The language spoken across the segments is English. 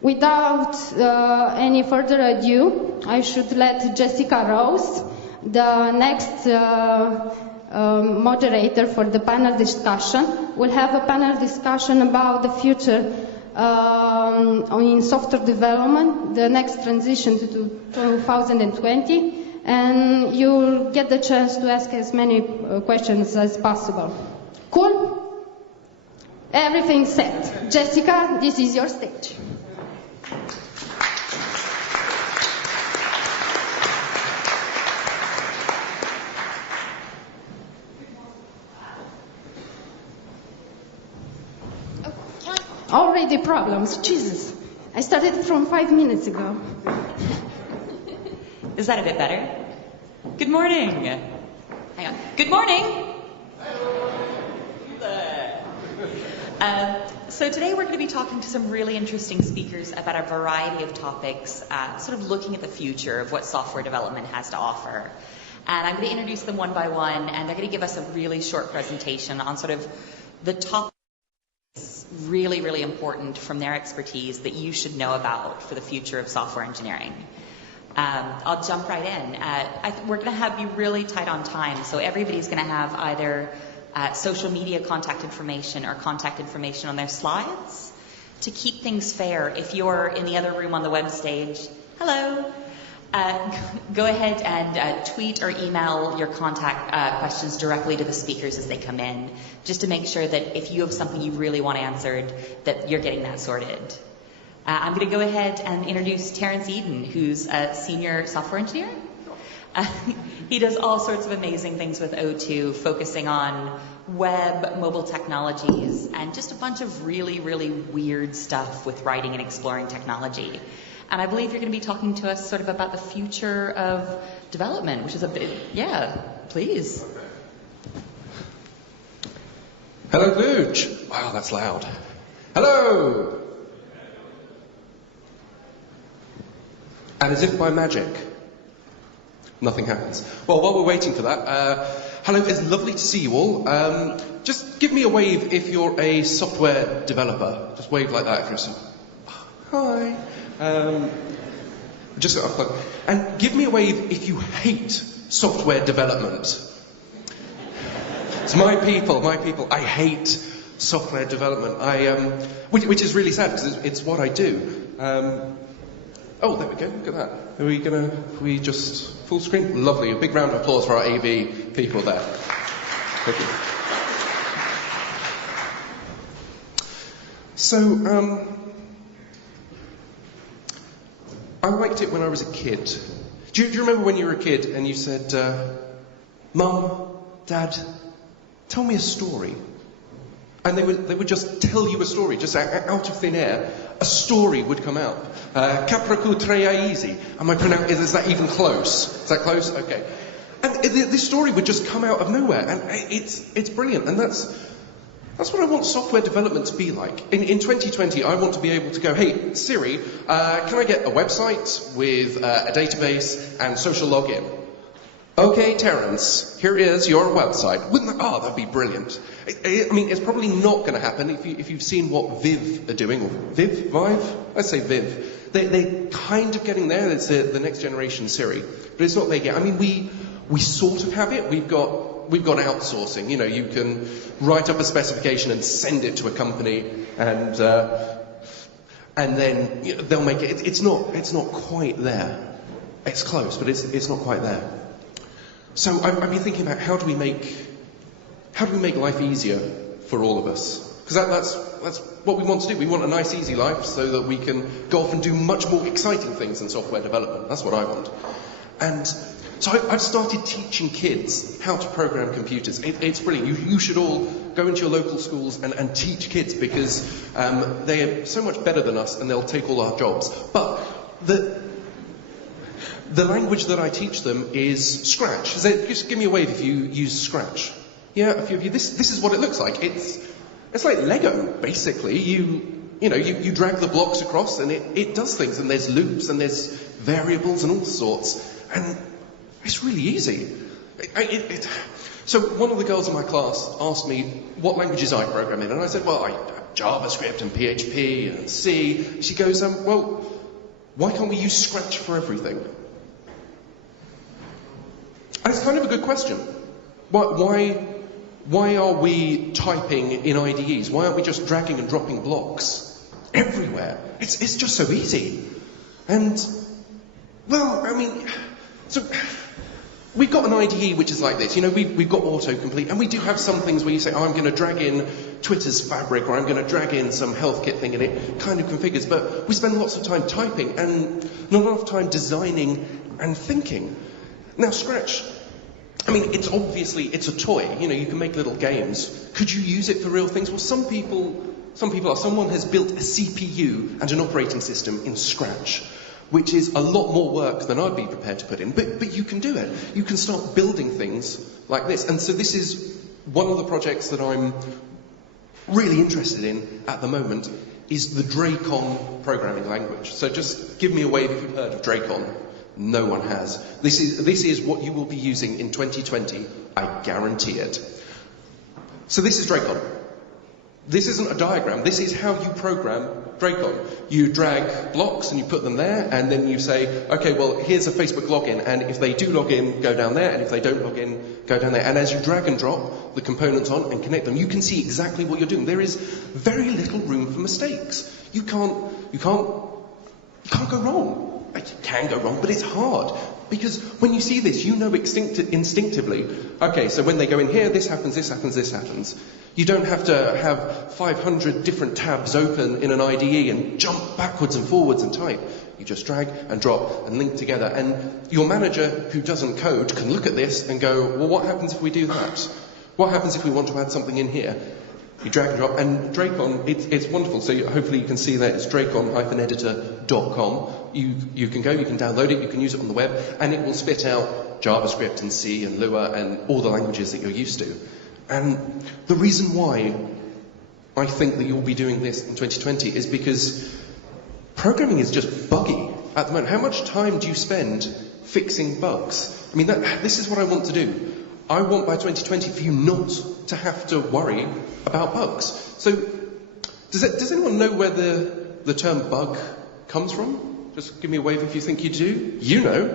Without any further ado, I should let Jessica Rose, the next moderator for the panel discussion. We'll have a panel discussion about the future in software development, the next transition to 2020, and you'll get the chance to ask as many questions as possible. Cool? Everything's set. Jessica, this is your stage. Already problems. Jesus. I started from 5 minutes ago. Is that a bit better? Good morning. Hang on. Good morning. So today we're going to be talking to some really interesting speakers about a variety of topics, sort of looking at the future of what software development has to offer. And I'm going to introduce them one by one, and they're going to give us a really short presentation on sort of the topics really, really important from their expertise that you should know about for the future of software engineering. I'll jump right in. We're going to be really tight on time, so everybody's going to have either social media contact information or contact information on their slides. To keep things fair, if you're in the other room on the web stage, hello, go ahead and tweet or email your contact questions directly to the speakers as they come in, just to make sure that if you have something you really want answered, that you're getting that sorted. I'm going to go ahead and introduce Terence Eden, who's a senior software engineer. He does all sorts of amazing things with O2, focusing on web, mobile technologies, and just a bunch of really, really weird stuff with writing and exploring technology. And I believe you're going to be talking to us sort of about the future of development, which is a bit, yeah, please. Hello, Cluj. Wow, that's loud. Hello. And as if by magic, nothing happens. Well, while we're waiting for that, hello, it's lovely to see you all. Just give me a wave if you're a software developer. Just wave like that, Chris. Hi. And give me a wave if you hate software development. It's my people. I hate software development. Which is really sad because it's what I do. Oh, there we go. Look at that. Are we just full screen? Lovely. A big round of applause for our AV people there. Thank you. So, I liked it when I was a kid. Do you remember when you were a kid and you said, Mum, Dad, tell me a story? And they would just tell you a story, just out of thin air. A story would come out. Capracu Treaisi. Is that even close? Is that close? Okay. And this story would just come out of nowhere, and it's brilliant. And that's what I want software development to be like. In 2020, I want to be able to go, hey, Siri, can I get a website with a database and social login? Okay, Terence, here is your website. That'd be brilliant. I mean, it's probably not going to happen if you've seen what Viv are doing. Or Viv? Let's say Viv. They're kind of getting there. It's the next generation Siri. But it's not there yet. I mean, we sort of have it. We've got outsourcing. You know, you can write up a specification and send it to a company, and then they'll make it. It's not quite there. It's close, but it's not quite there. So I've been thinking about how do we make life easier for all of us? Because that's what we want to do. We want a nice, easy life so that we can go off and do much more exciting things than software development. That's what I want. And so I've started teaching kids how to program computers. It's brilliant. You should all go into your local schools and teach kids because they are so much better than us and they'll take all our jobs. But the language that I teach them is Scratch. Just give me a wave if you use Scratch. Yeah, a few of you. This is what it looks like. It's like Lego, basically. You drag the blocks across and it does things, and there's loops and there's variables and all sorts. And it's really easy. So one of the girls in my class asked me what languages I program in, and I said, well, I JavaScript and PHP and C. She goes, well, why can't we use Scratch for everything? And it's kind of a good question. Why are we typing in IDEs? Why aren't we just dragging and dropping blocks everywhere? It's just so easy. And, well, I mean, so we've got an IDE which is like this. You know, we've got autocomplete, and we do have some things where you say, oh, I'm going to drag in Twitter's fabric, or I'm going to drag in some health kit thing, and it kind of configures. But we spend lots of time typing and not enough time designing and thinking. Now, Scratch, I mean, it's a toy. You know, you can make little games. Could you use it for real things? Well, some people are. Someone has built a CPU and an operating system in Scratch, which is a lot more work than I'd be prepared to put in. But you can do it. You can start building things like this. And so this is one of the projects that I'm really interested in at the moment, is the Dracon programming language. So just give me a wave if you've heard of Dracon. No one has. This is what you will be using in 2020. I guarantee it. So this is Dracon. This isn't a diagram. This is how you program Dracon. You drag blocks and you put them there, and then you say, okay, well, here's a Facebook login, and if they do log in, go down there, and if they don't log in, go down there. And as you drag and drop the components on and connect them, you can see exactly what you're doing. There is very little room for mistakes. You can't go wrong. It can go wrong, but it's hard. Because when you see this, you know instinctively, okay, so when they go in here, this happens, this happens, this happens. You don't have to have 500 different tabs open in an IDE and jump backwards and forwards and type. You just drag and drop and link together. And your manager, who doesn't code, can look at this and go, well, what happens if we do that? What happens if we want to add something in here? You drag and drop, and Dracon, it's wonderful. So hopefully you can see that it's dracon-editor.com. You can go, you can download it, you can use it on the web, and it will spit out JavaScript and C and Lua and all the languages that you're used to. And the reason why I think that you'll be doing this in 2020 is because programming is just buggy at the moment. How much time do you spend fixing bugs? I mean, this is what I want to do. I want by 2020 for you not to have to worry about bugs. So, does anyone know where the term bug comes from? Just give me a wave if you think you do. You know.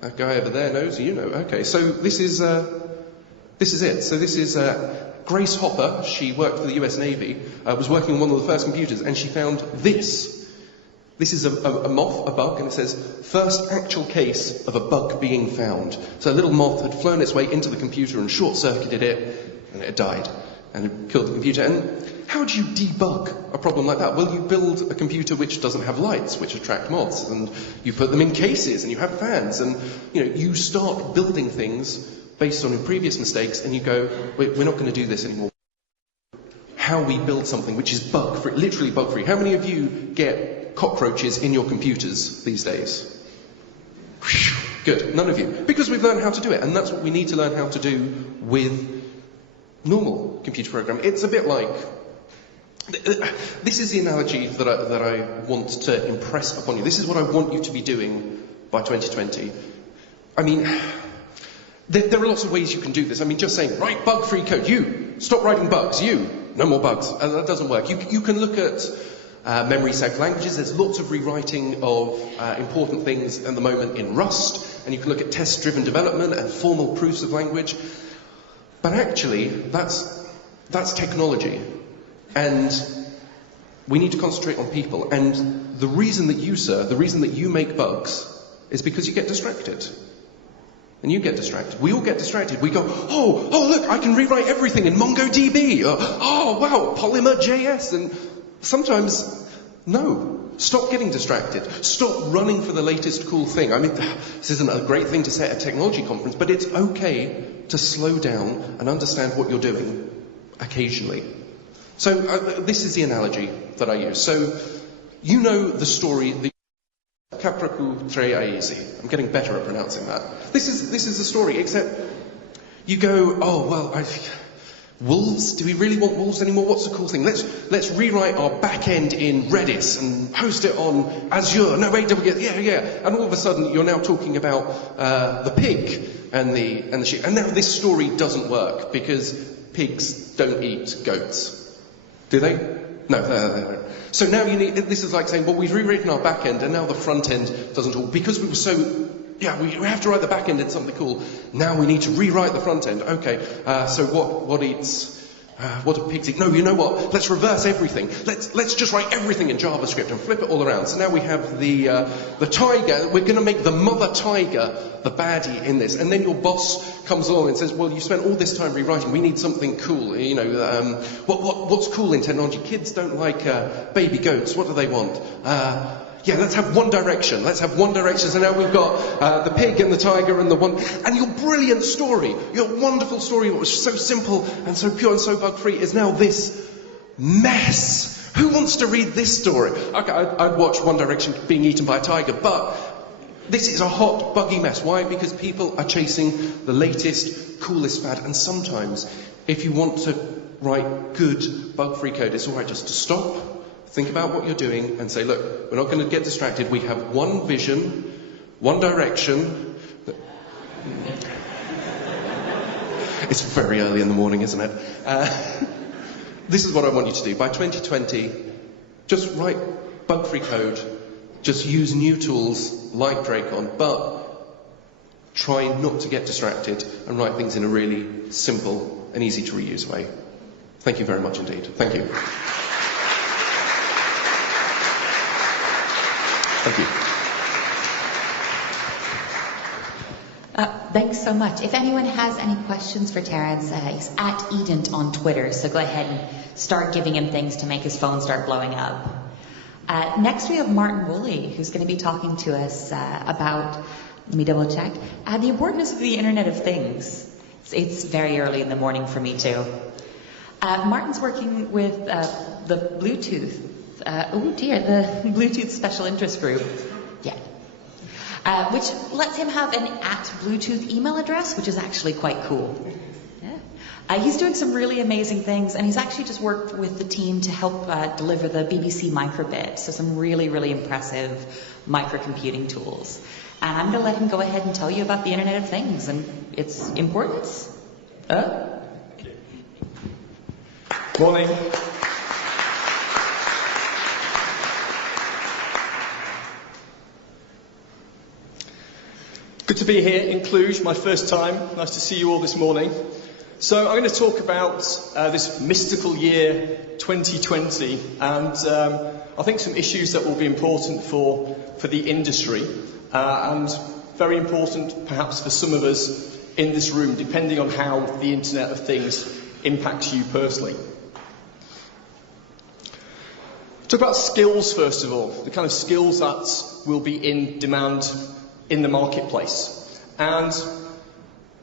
That guy over there knows. You know. Okay, so this is it. So this is Grace Hopper. She worked for the US Navy, was working on one of the first computers, and she found this. This is a moth, a bug, and it says, first actual case of a bug being found. So a little moth had flown its way into the computer and short-circuited it, and it died, and it killed the computer. And how do you debug a problem like that? Well, you build a computer which doesn't have lights, which attract moths, and you put them in cases, and you have fans, and you start building things based on your previous mistakes, and you go, we're not going to do this anymore. How we build something which is bug-free, literally bug-free. How many of you get cockroaches in your computers these days? Whew, good, none of you. Because we've learned how to do it, and that's what we need to learn how to do with normal computer programming. It's a bit like, this is the analogy that I want to impress upon you. This is what I want you to be doing by 2020. I mean, there are lots of ways you can do this. I mean, just saying, write bug-free code. You, stop writing bugs. You, no more bugs. That doesn't work. You can look at memory-safe languages. There's lots of rewriting of important things at the moment in Rust, and you can look at test-driven development and formal proofs of language. But actually, that's technology, and we need to concentrate on people. And the reason that you make bugs is because you get distracted. And you get distracted. We all get distracted. We go, oh, look, I can rewrite everything in MongoDB. Oh, wow, Polymer.js. And sometimes, no. Stop getting distracted. Stop running for the latest cool thing. I mean, this isn't a great thing to say at a technology conference, but it's okay to slow down and understand what you're doing occasionally. So this is the analogy that I use. So you know the story... Capracu tre aesi. I'm getting better at pronouncing that. This is the story, except you go, oh, well, wolves? Do we really want wolves anymore? What's the cool thing? Let's rewrite our back end in Redis and host it on Azure. No, AWS, yeah. And all of a sudden, you're now talking about the pig. and the sheep. And now this story doesn't work because pigs don't eat goats. Do they? No, they don't. So now this is like saying, well, we've rewritten our back end and now the front end doesn't talk. Because we were so, we have to write the back end in something cool. Now we need to rewrite the front end. Okay, so what eats... what do pigs eat? No, you know what? Let's reverse everything. Let's just write everything in JavaScript and flip it all around. So now we have the tiger. We're going to make the mother tiger the baddie in this. And then your boss comes along and says, well, you spent all this time rewriting. We need something cool. What's cool in technology? Kids don't like baby goats. What do they want? Let's have One Direction. Let's have One Direction. So now we've got the pig and the tiger and the one... And your brilliant story, your wonderful story, what was so simple and so pure and so bug-free, is now this mess. Who wants to read this story? Okay, I'd watch One Direction being eaten by a tiger, but this is a hot, buggy mess. Why? Because people are chasing the latest, coolest fad. And sometimes, if you want to write good, bug-free code, it's all right just to stop, think about what you're doing and say, look, we're not going to get distracted. We have one vision, one direction. It's very early in the morning, isn't it? This is what I want you to do. By 2020, just write bug-free code. Just use new tools like Dracon, but try not to get distracted and write things in a really simple and easy to reuse way. Thank you very much indeed. Thank you. Thank you. Thanks so much. If anyone has any questions for Terence, he's at Edent on Twitter, so go ahead and start giving him things to make his phone start blowing up. Next we have Martin Woolley, who's going to be talking to us about, let me double check, the importance of the Internet of Things. It's very early in the morning for me too. Martin's working with the Bluetooth. The Bluetooth Special Interest Group. Yeah. Which lets him have an @Bluetooth email address, which is actually quite cool. Yeah. He's doing some really amazing things, and he's actually just worked with the team to help deliver the BBC microbit. So some really, really impressive microcomputing tools. And I'm going to let him go ahead and tell you about the Internet of Things and its importance. Morning. Good to be here in Cluj, my first time. Nice to see you all this morning. So I'm going to talk about this mystical year 2020 and I think some issues that will be important for the industry and very important perhaps for some of us in this room, depending on how the Internet of Things impacts you personally. Talk about skills first of all, the kind of skills that will be in demand in the marketplace. And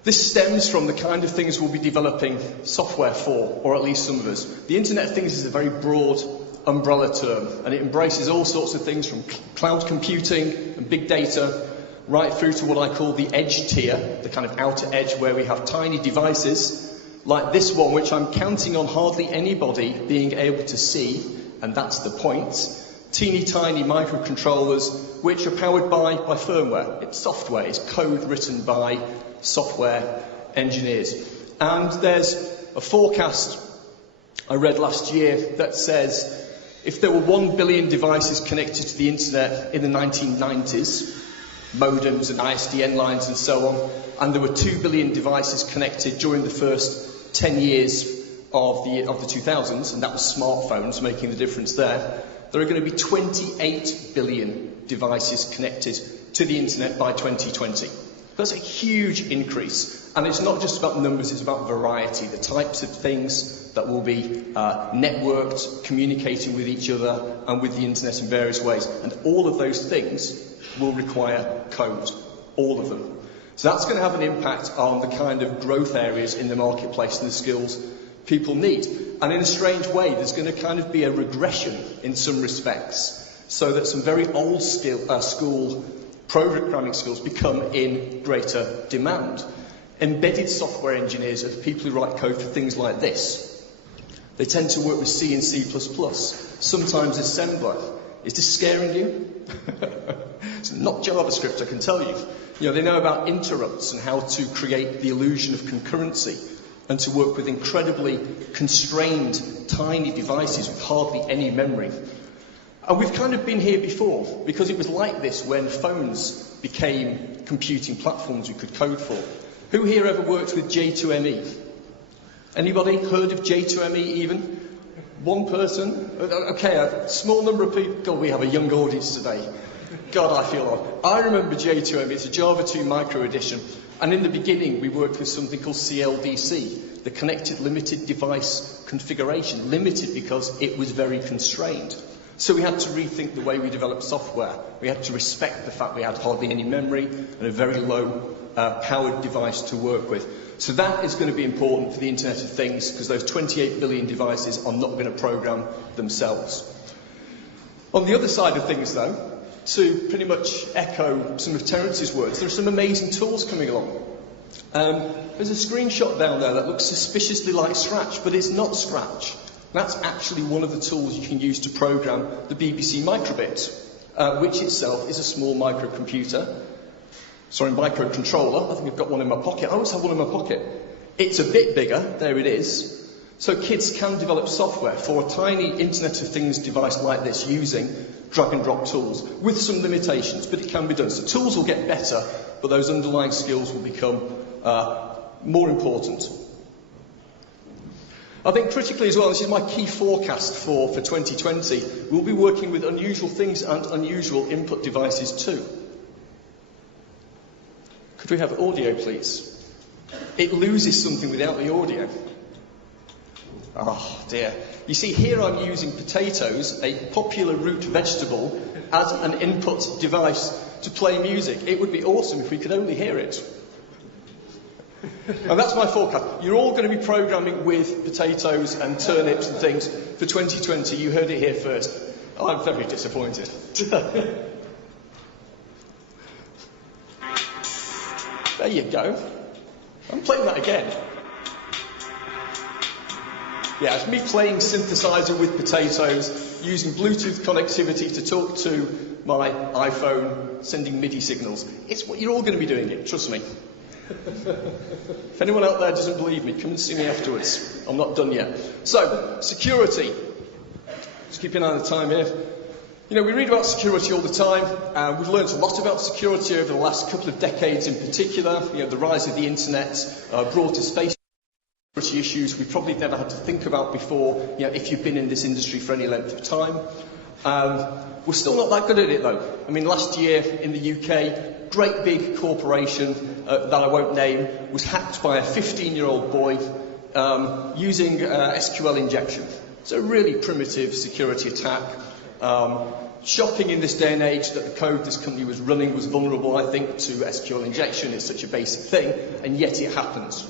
this stems from the kind of things we'll be developing software for, or at least some of us. The Internet of Things is a very broad umbrella term, and it embraces all sorts of things from cloud computing and big data, right through to what I call the edge tier, the kind of outer edge where we have tiny devices, like this one, which I'm counting on hardly anybody being able to see, and that's the point. Teeny tiny microcontrollers which are powered by firmware. It's software, it's code written by software engineers. And there's a forecast I read last year that says if there were 1 billion devices connected to the internet in the 1990s, modems and ISDN lines and so on, and there were 2 billion devices connected during the first 10 years of the 2000s, and that was smartphones making the difference there, there are going to be 28 billion devices connected to the internet by 2020. That's a huge increase. And it's not just about numbers, it's about variety, the types of things that will be networked, communicating with each other and with the internet in various ways. And all of those things will require code, all of them. So that's going to have an impact on the kind of growth areas in the marketplace and the skills people need. And in a strange way, there's going to kind of be a regression in some respects, so that some very old school programming skills become in greater demand. Embedded software engineers are the people who write code for things like this. They tend to work with C and C++, sometimes assembler. Is this scaring you? It's not JavaScript, I can tell you. They know about interrupts and how to create the illusion of concurrency and to work with incredibly constrained, tiny devices with hardly any memory. And we've kind of been here before, because it was like this when phones became computing platforms we could code for. Who here ever worked with J2ME? Anybody heard of J2ME even? One person? Okay, a small number of people. God, we have a young audience today. God, I feel odd. I remember J2ME. It's a Java 2 micro edition. And in the beginning, we worked with something called CLDC, the Connected Limited Device Configuration. Limited because it was very constrained. So we had to rethink the way we developed software. We had to respect the fact we had hardly any memory and a very low powered device to work with. So that is going to be important for the Internet of Things, because those 28 billion devices are not going to program themselves. On the other side of things, though, to pretty much echo some of Terence's words, there are some amazing tools coming along. There's a screenshot down there that looks suspiciously like Scratch, but it's not Scratch. That's actually one of the tools you can use to program the BBC microbit, which itself is a small microcontroller. I think I've got one in my pocket. I always have one in my pocket. It's a bit bigger. There it is. So kids can develop software for a tiny Internet of Things device like this using drag and drop tools with some limitations, but it can be done. So tools will get better, but those underlying skills will become more important. I think critically as well, this is my key forecast for 2020, we'll be working with unusual things and unusual input devices too. Could we have audio, please? It loses something without the audio. Oh dear. You see, here I'm using potatoes, a popular root vegetable, as an input device to play music. It would be awesome if we could only hear it. And that's my forecast. You're all going to be programming with potatoes and turnips and things for 2020. You heard it here first. I'm very disappointed. There you go. I'm playing that again. Yeah, it's me playing synthesizer with potatoes, using Bluetooth connectivity to talk to my iPhone, sending MIDI signals. It's what you're all going to be doing it, trust me. If anyone out there doesn't believe me, come and see me afterwards. I'm not done yet. So, security. Just keep an eye on the time here. We read about security all the time. We've learned a lot about security over the last couple of decades in particular. The rise of the internet brought us face security issues we probably never had to think about before, if you've been in this industry for any length of time. We're still not that good at it though. Last year in the UK, great big corporation that I won't name was hacked by a 15-year-old boy using SQL injection. So a really primitive security attack. Shocking in this day and age that the code this company was running was vulnerable, I think, to SQL injection. It's such a basic thing, and yet it happens.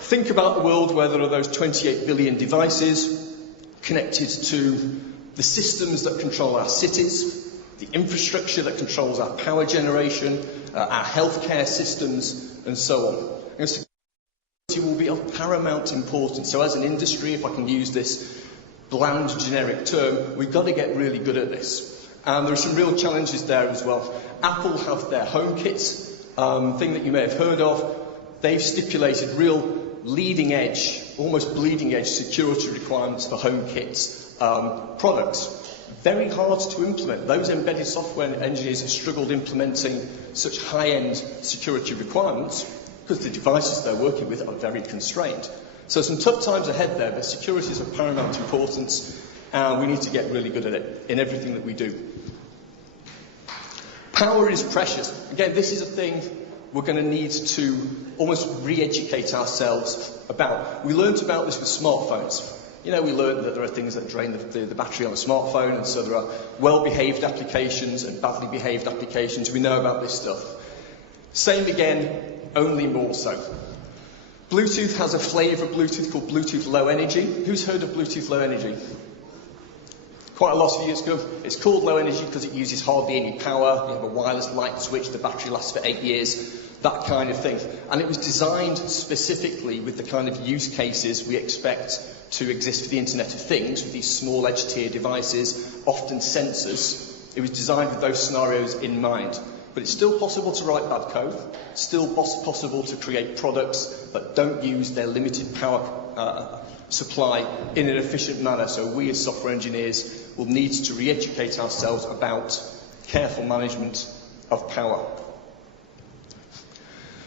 Think about the world where there are those 28 billion devices connected to the systems that control our cities, the infrastructure that controls our power generation, our healthcare systems, and so on. And security will be of paramount importance. So as an industry, if I can use this bland, generic term, we've got to get really good at this. And there are some real challenges there as well. Apple have their HomeKit thing that you may have heard of. They've stipulated real leading edge, almost bleeding edge security requirements for HomeKit products. Very hard to implement. Those embedded software engineers have struggled implementing such high-end security requirements because the devices they're working with are very constrained. So some tough times ahead there, but security is of paramount importance, and we need to get really good at it in everything that we do. Power is precious. Again, this is a thing we're going to need to almost re-educate ourselves about. We learnt about this with smartphones. We learned that there are things that drain the battery on a smartphone, and so there are well-behaved applications and badly behaved applications. We know about this stuff. Same again, only more so. Bluetooth has a flavour of Bluetooth called Bluetooth Low Energy. Who's heard of Bluetooth Low Energy? Quite a lot of you. It's called low energy because it uses hardly any power. You have a wireless light switch, the battery lasts for 8 years, that kind of thing. And it was designed specifically with the kind of use cases we expect to exist for the Internet of Things, with these small edge tier devices, often sensors. It was designed with those scenarios in mind. But it's still possible to write bad code, still possible to create products that don't use their limited power supply in an efficient manner. So we as software engineers will need to re-educate ourselves about careful management of power.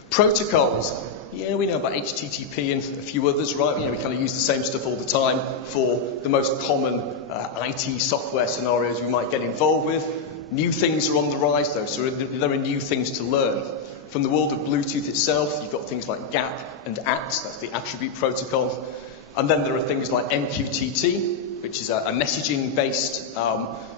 Protocols. Yeah, we know about HTTP and a few others, right? We kind of use the same stuff all the time for the most common IT software scenarios we might get involved with. New things are on the rise, though, so there are new things to learn. From the world of Bluetooth itself, you've got things like GAP and AT, that's the attribute protocol. And then there are things like MQTT, which is a messaging-based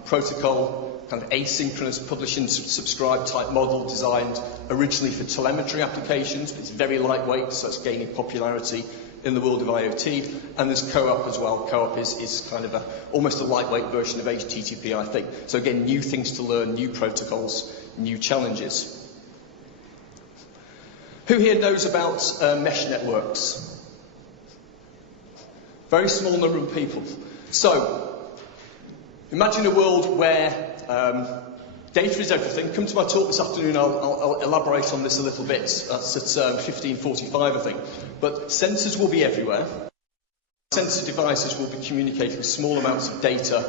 protocol, kind of asynchronous publish and subscribe type model designed originally for telemetry applications, but it's very lightweight, so it's gaining popularity in the world of IoT. And there's Co-op as well. Co-op is kind of almost a lightweight version of HTTP, I think. So again, new things to learn, new protocols, new challenges. Who here knows about mesh networks? Very small number of people. So, imagine a world where data is everything. Come to my talk this afternoon, I'll elaborate on this a little bit. That's at 15:45, I think. But sensors will be everywhere. Sensor devices will be communicating small amounts of data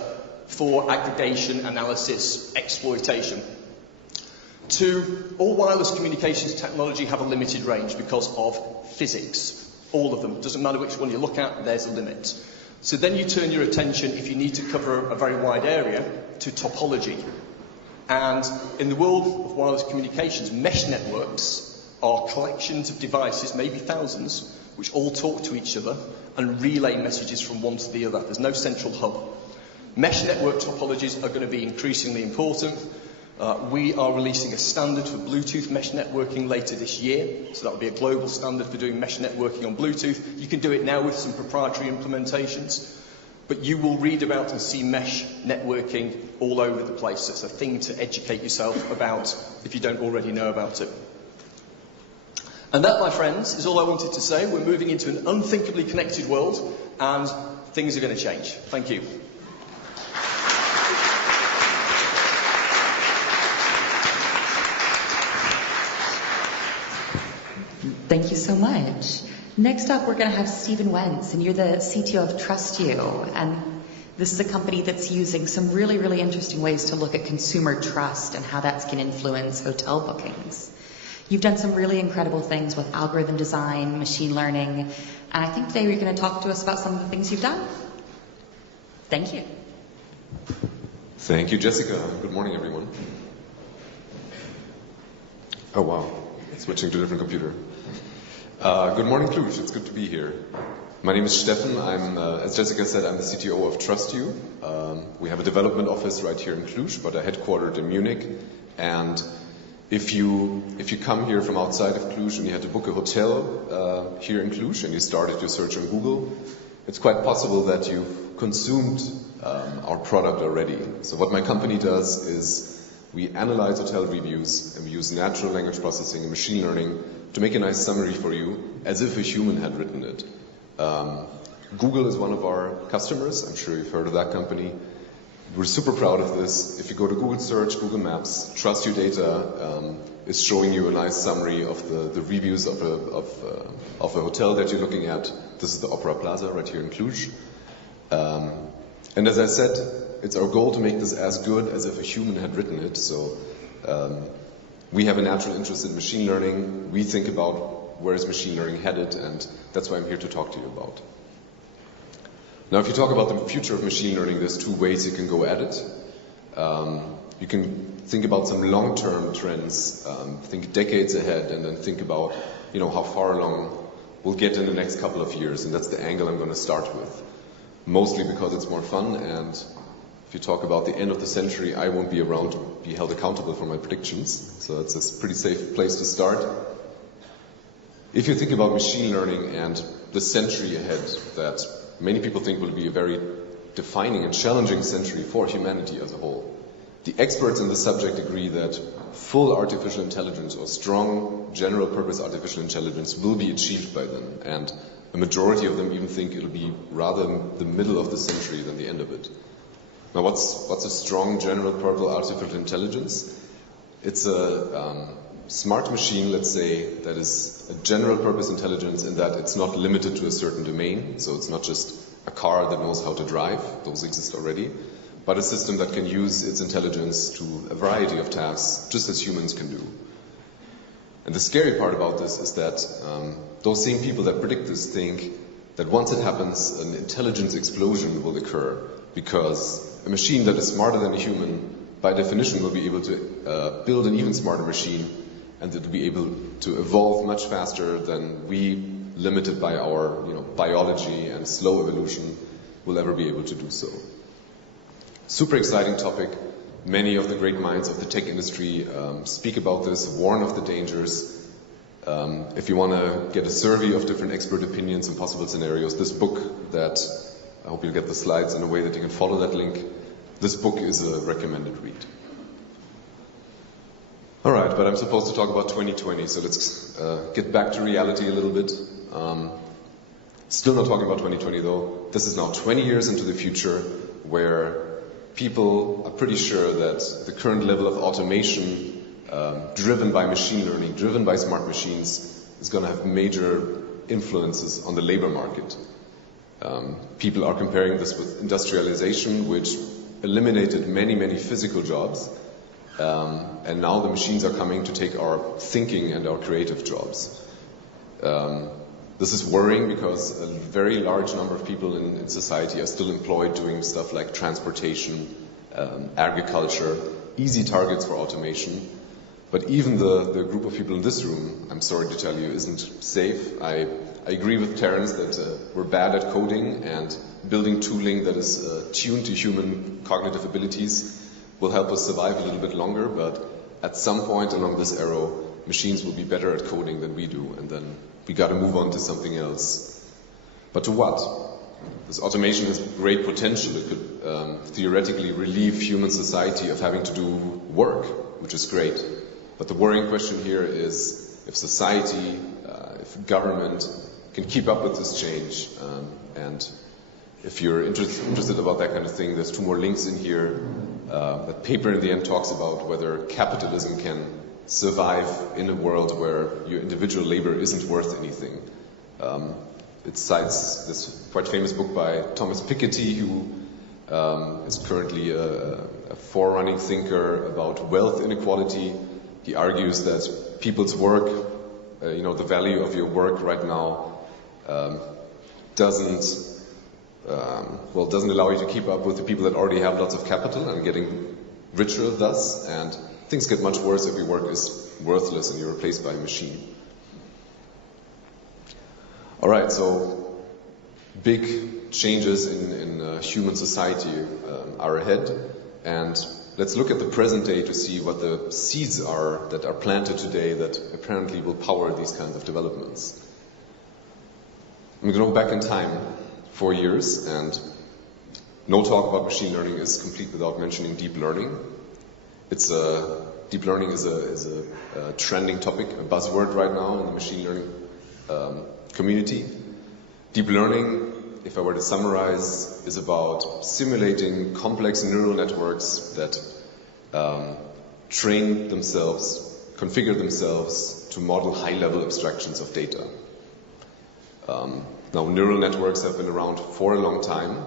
for aggregation, analysis, exploitation. All wireless communications technology have a limited range because of physics. All of them. Doesn't matter which one you look at, there's a limit. So then you turn your attention, if you need to cover a very wide area, to topology. And in the world of wireless communications, mesh networks are collections of devices, maybe thousands, which all talk to each other and relay messages from one to the other. There's no central hub. Mesh network topologies are going to be increasingly important. We are releasing a standard for Bluetooth mesh networking later this year, so that will be a global standard for doing mesh networking on Bluetooth. You can do it now with some proprietary implementations, but you will read about and see mesh networking all over the place. It's a thing to educate yourself about if you don't already know about it. And that, my friends, is all I wanted to say. We're moving into an unthinkably connected world, and things are going to change. Thank you. Thank you so much. Next up, we're going to have Steffen Wenz, and you're the CTO of TrustYou. And this is a company that's using some really, really interesting ways to look at consumer trust and how that can influence hotel bookings. You've done some really incredible things with algorithm design, machine learning, and I think today you're going to talk to us about some of the things you've done. Thank you. Thank you, Jessica. Good morning, everyone. Oh, wow. Switching to a different computer. Good morning, Cluj. It's good to be here. My name is Steffen. As Jessica said, I'm the CTO of TrustYou. We have a development office right here in Cluj, but are headquartered in Munich. And if you come here from outside of Cluj and you had to book a hotel here in Cluj and you started your search on Google, it's quite possible that you've consumed our product already. So what my company does is we analyze hotel reviews and we use natural language processing and machine learning to make a nice summary for you as if a human had written it. Google is one of our customers. I'm sure you've heard of that company. We're super proud of this. If you go to Google Search, Google Maps, TrustYou data is showing you a nice summary of the reviews of a hotel that you're looking at. This is the Opera Plaza right here in Cluj. And as I said, it's our goal to make this as good as if a human had written it. So we have a natural interest in machine learning. We think about where is machine learning headed, and that's why I'm here to talk to you about. Now, if you talk about the future of machine learning, there's two ways you can go at it. You can think about some long-term trends, think decades ahead, and then think about, how far along we'll get in the next couple of years, and that's the angle I'm going to start with. Mostly because it's more fun, and if you talk about the end of the century, I won't be around to be held accountable for my predictions, so it's a pretty safe place to start. If you think about machine learning and the century ahead, that many people think will be a very defining and challenging century for humanity as a whole, the experts in the subject agree that full artificial intelligence or strong general purpose artificial intelligence will be achieved by then, and a majority of them even think it'll be rather the middle of the century than the end of it. Now, what's a strong general purpose artificial intelligence? It's a smart machine, let's say, that is a general purpose intelligence in that it's not limited to a certain domain. So it's not just a car that knows how to drive, those exist already, but a system that can use its intelligence to a variety of tasks, just as humans can do. And the scary part about this is that those same people that predict this think that once it happens, an intelligence explosion will occur, because a machine that is smarter than a human, by definition, will be able to build an even smarter machine, and it will be able to evolve much faster than we, limited by our biology and slow evolution, will ever be able to do so. Super exciting topic. Many of the great minds of the tech industry speak about this, warn of the dangers. If you want to get a survey of different expert opinions and possible scenarios, this book that, I hope you'll get the slides in a way that you can follow that link, this book is a recommended read. All right, but I'm supposed to talk about 2020, so let's get back to reality a little bit. Still not talking about 2020 though. This is now 20 years into the future, where people are pretty sure that the current level of automation driven by machine learning, driven by smart machines, is going to have major influences on the labor market. People are comparing this with industrialization, which eliminated many, many physical jobs, and now the machines are coming to take our thinking and our creative jobs. This is worrying because a very large number of people in society are still employed doing stuff like transportation, agriculture, easy targets for automation. But even the group of people in this room, I'm sorry to tell you, isn't safe. I agree with Terence that we're bad at coding, and building tooling that is tuned to human cognitive abilities will help us survive a little bit longer, but at some point along this arrow, machines will be better at coding than we do, and then we got to move on to something else. But to what? This automation has great potential. It could theoretically relieve human society of having to do work, which is great. But the worrying question here is if society, if government can keep up with this change. And if you're interested about that kind of thing, there's 2 more links in here. That paper in the end talks about whether capitalism can survive in a world where your individual labor isn't worth anything. It cites this quite famous book by Thomas Piketty, who is currently a forerunning thinker about wealth inequality. He argues that people's work, the value of your work right now, doesn't allow you to keep up with the people that already have lots of capital and getting richer thus, and things get much worse if your work is worthless and you're replaced by a machine. All right, so big changes in human society are ahead, and let's look at the present day to see what the seeds are that are planted today that apparently will power these kinds of developments. I'm going to go back in time 4 years, and no talk about machine learning is complete without mentioning deep learning. Deep learning is a trending topic, a buzzword right now in the machine learning community. Deep learning, if I were to summarize, is about simulating complex neural networks that train themselves, configure themselves to model high-level abstractions of data. Now, neural networks have been around for a long time.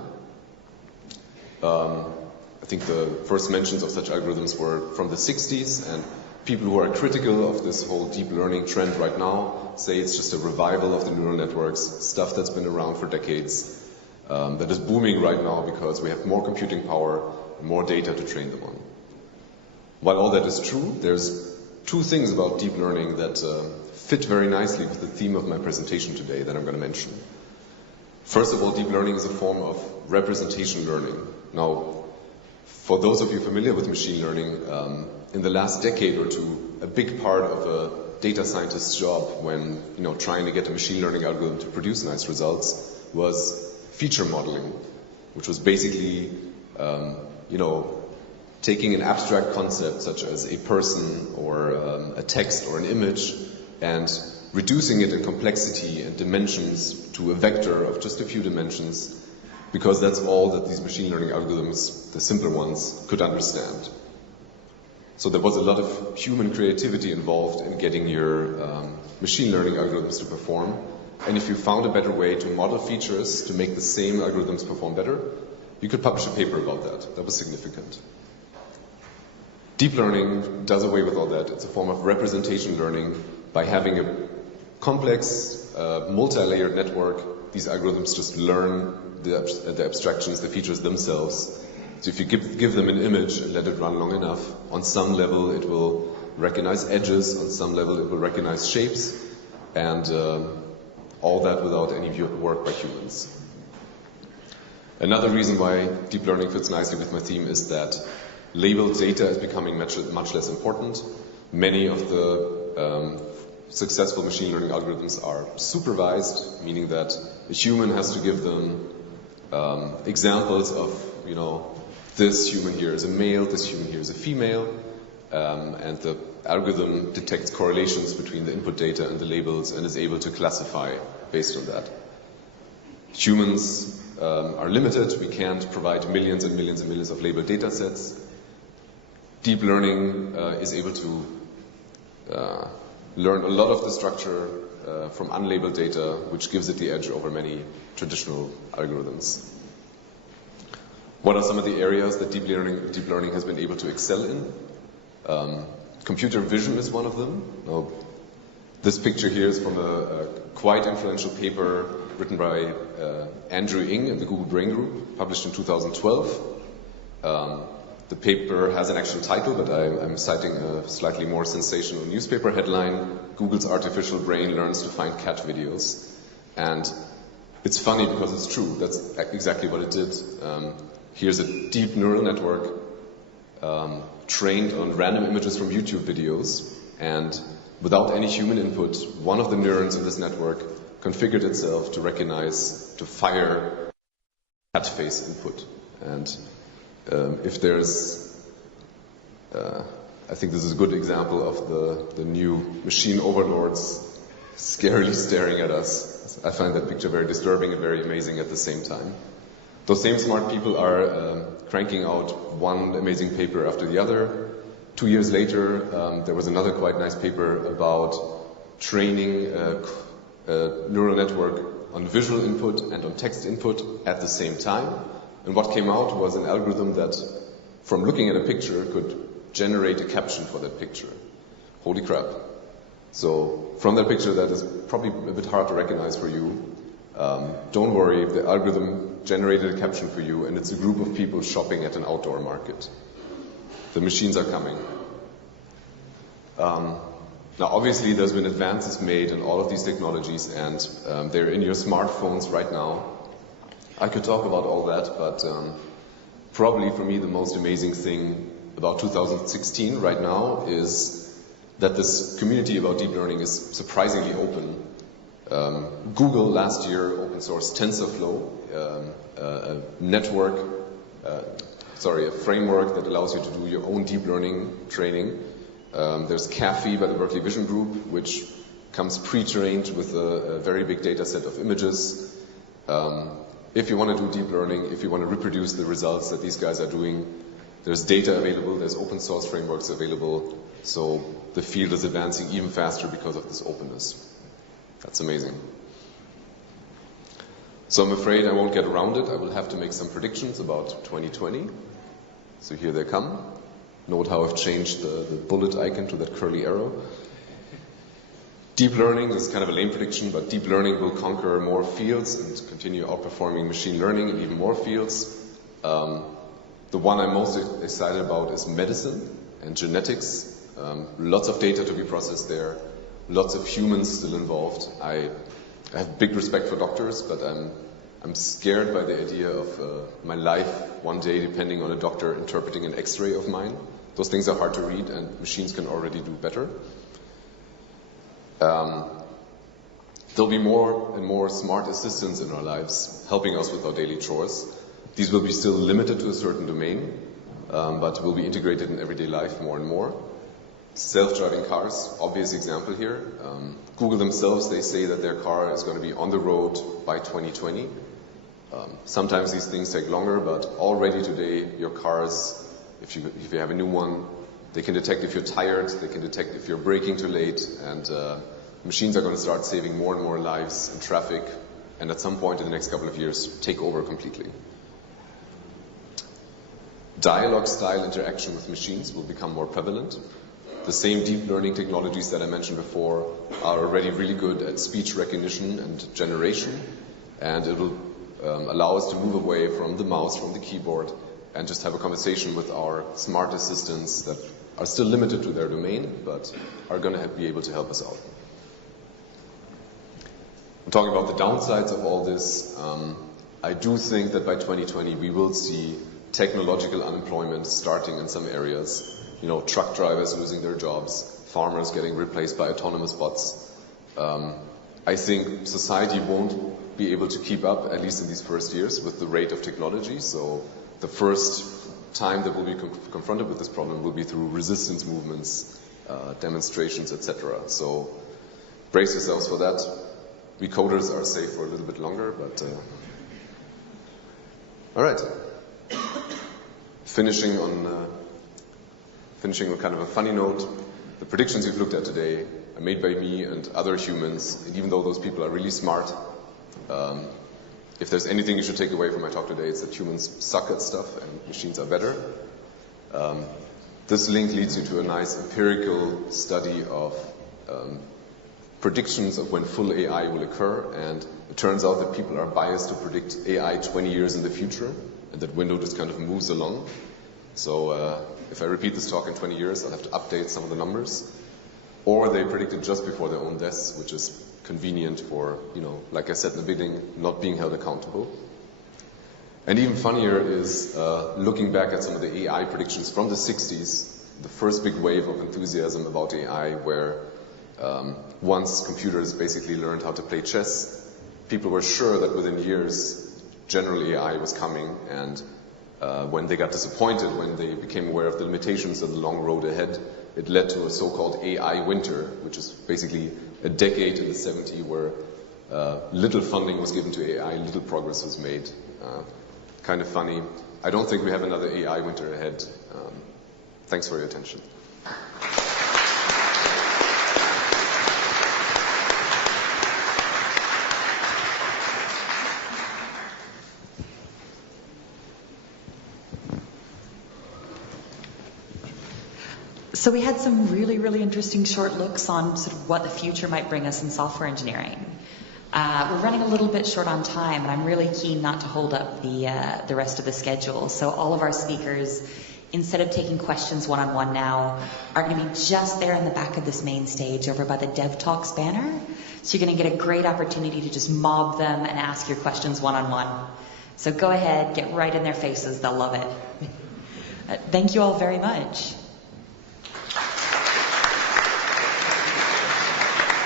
I think the first mentions of such algorithms were from the 60s, and people who are critical of this whole deep learning trend right now say it's just a revival of the neural networks, stuff that's been around for decades, that is booming right now because we have more computing power and more data to train them on. While all that is true, there's 2 things about deep learning that fit very nicely with the theme of my presentation today that I'm going to mention. First of all, deep learning is a form of representation learning. Now, for those of you familiar with machine learning, in the last decade or 2, a big part of a data scientist's job when trying to get a machine learning algorithm to produce nice results was feature modeling, which was basically taking an abstract concept such as a person or a text or an image and reducing it in complexity and dimensions to a vector of just a few dimensions, because that's all that these machine learning algorithms, the simpler ones, could understand. So there was a lot of human creativity involved in getting your machine learning algorithms to perform. And if you found a better way to model features to make the same algorithms perform better, you could publish a paper about that. That was significant. Deep learning does away with all that. It's a form of representation learning. By having a complex, multi-layered network, these algorithms just learn the abstractions, the features themselves. So if you give them an image and let it run long enough, on some level it will recognize edges, on some level it will recognize shapes, and all that without any work by humans. Another reason why deep learning fits nicely with my theme is that labeled data is becoming much less important. Many of the successful machine learning algorithms are supervised, meaning that a human has to give them examples of, this human here is a male, this human here is a female, and the algorithm detects correlations between the input data and the labels and is able to classify based on that. Humans are limited. We can't provide millions and millions and millions of labeled data sets. Deep learning is able to learn a lot of the structure from unlabeled data, which gives it the edge over many traditional algorithms. What are some of the areas that deep learning has been able to excel in? Computer vision is one of them. Now, this picture here is from a quite influential paper written by Andrew Ng in the Google Brain Group, published in 2012. The paper has an actual title, but I'm citing a slightly more sensational newspaper headline: Google's artificial brain learns to find cat videos. And it's funny because it's true. That's exactly what it did. Here's a deep neural network trained on random images from YouTube videos, and without any human input, one of the neurons in this network configured itself to fire cat face input. And if there's, I think this is a good example of the new machine overlords scarily staring at us. I find that picture very disturbing and very amazing at the same time. Those same smart people are cranking out one amazing paper after the other. 2 years later, there was another quite nice paper about training a neural network on visual input and on text input at the same time. And what came out was an algorithm that, from looking at a picture, could generate a caption for that picture. Holy crap. So, from that picture that is probably a bit hard to recognize for you, don't worry, if the algorithm generated a caption for you and it's a group of people shopping at an outdoor market. The machines are coming. Now, obviously, there's been advances made in all of these technologies, and they're in your smartphones right now. I could talk about all that, but probably for me the most amazing thing about 2016 right now is that this community about deep learning is surprisingly open. Google last year open sourced TensorFlow, a framework that allows you to do your own deep learning training. There's CAFE by the Berkeley Vision Group, which comes pre-trained with a very big data set of images. If you want to do deep learning, if you want to reproduce the results that these guys are doing, there's data available, there's open source frameworks available, so the field is advancing even faster because of this openness. That's amazing. So I'm afraid I won't get around it. I will have to make some predictions about 2020. So here they come. Note how I've changed the bullet icon to that curly arrow. Deep learning is kind of a lame prediction, but deep learning will conquer more fields and continue outperforming machine learning in even more fields. The one I'm most excited about is medicine and genetics. Lots of data to be processed there, lots of humans still involved. I have big respect for doctors, but I'm scared by the idea of my life one day depending on a doctor interpreting an X-ray of mine. Those things are hard to read, and machines can already do better. There'll be more and more smart assistants in our lives, helping us with our daily chores. These will be still limited to a certain domain, but will be integrated in everyday life more and more. Self-driving cars, obvious example here. Google themselves, they say that their car is going to be on the road by 2020. Sometimes these things take longer, but already today, your cars, if you have a new one, They can detect if you're tired, they can detect if you're braking too late, and machines are going to start saving more and more lives in traffic, and at some point in the next couple of years, take over completely. Dialogue-style interaction with machines will become more prevalent. The same deep learning technologies that I mentioned before are already really good at speech recognition and generation, and it will allow us to move away from the mouse, from the keyboard, and just have a conversation with our smart assistants that are still limited to their domain, but are going to be able to help us out. I'm talking about the downsides of all this. I do think that by 2020 we will see technological unemployment starting in some areas. You know, truck drivers losing their jobs, farmers getting replaced by autonomous bots. I think society won't be able to keep up, at least in these first years, with the rate of technology. So the first time that we'll be confronted with this problem will be through resistance movements, demonstrations, etc. So brace yourselves for that. We coders are safe for a little bit longer, but all right. Finishing on kind of a funny note, the predictions we've looked at today are made by me and other humans, and even though those people are really smart, if there's anything you should take away from my talk today, it's that humans suck at stuff and machines are better. This link leads you to a nice empirical study of predictions of when full AI will occur, and it turns out that people are biased to predict AI 20 years in the future, and that window just kind of moves along. So if I repeat this talk in 20 years, I'll have to update some of the numbers. Or they predict it just before their own deaths, which is convenient for, you know, like I said in the beginning, not being held accountable. And even funnier is looking back at some of the AI predictions from the 60s, the first big wave of enthusiasm about AI, where once computers basically learned how to play chess, people were sure that within years general AI was coming, and when they got disappointed, when they became aware of the limitations of the long road ahead, it led to a so-called AI winter, which is basically a decade in the 70s where little funding was given to AI, little progress was made. Kind of funny. I don't think we have another AI winter ahead. Thanks for your attention. So we had some really, really interesting short looks on sort of what the future might bring us in software engineering. We're running a little bit short on time, and I'm really keen not to hold up the rest of the schedule. So all of our speakers, instead of taking questions one-on-one now, are going to be just there in the back of this main stage over by the DevTalks banner. So you're going to get a great opportunity to just mob them and ask your questions one-on-one. So go ahead, get right in their faces. They'll love it. Thank you all very much.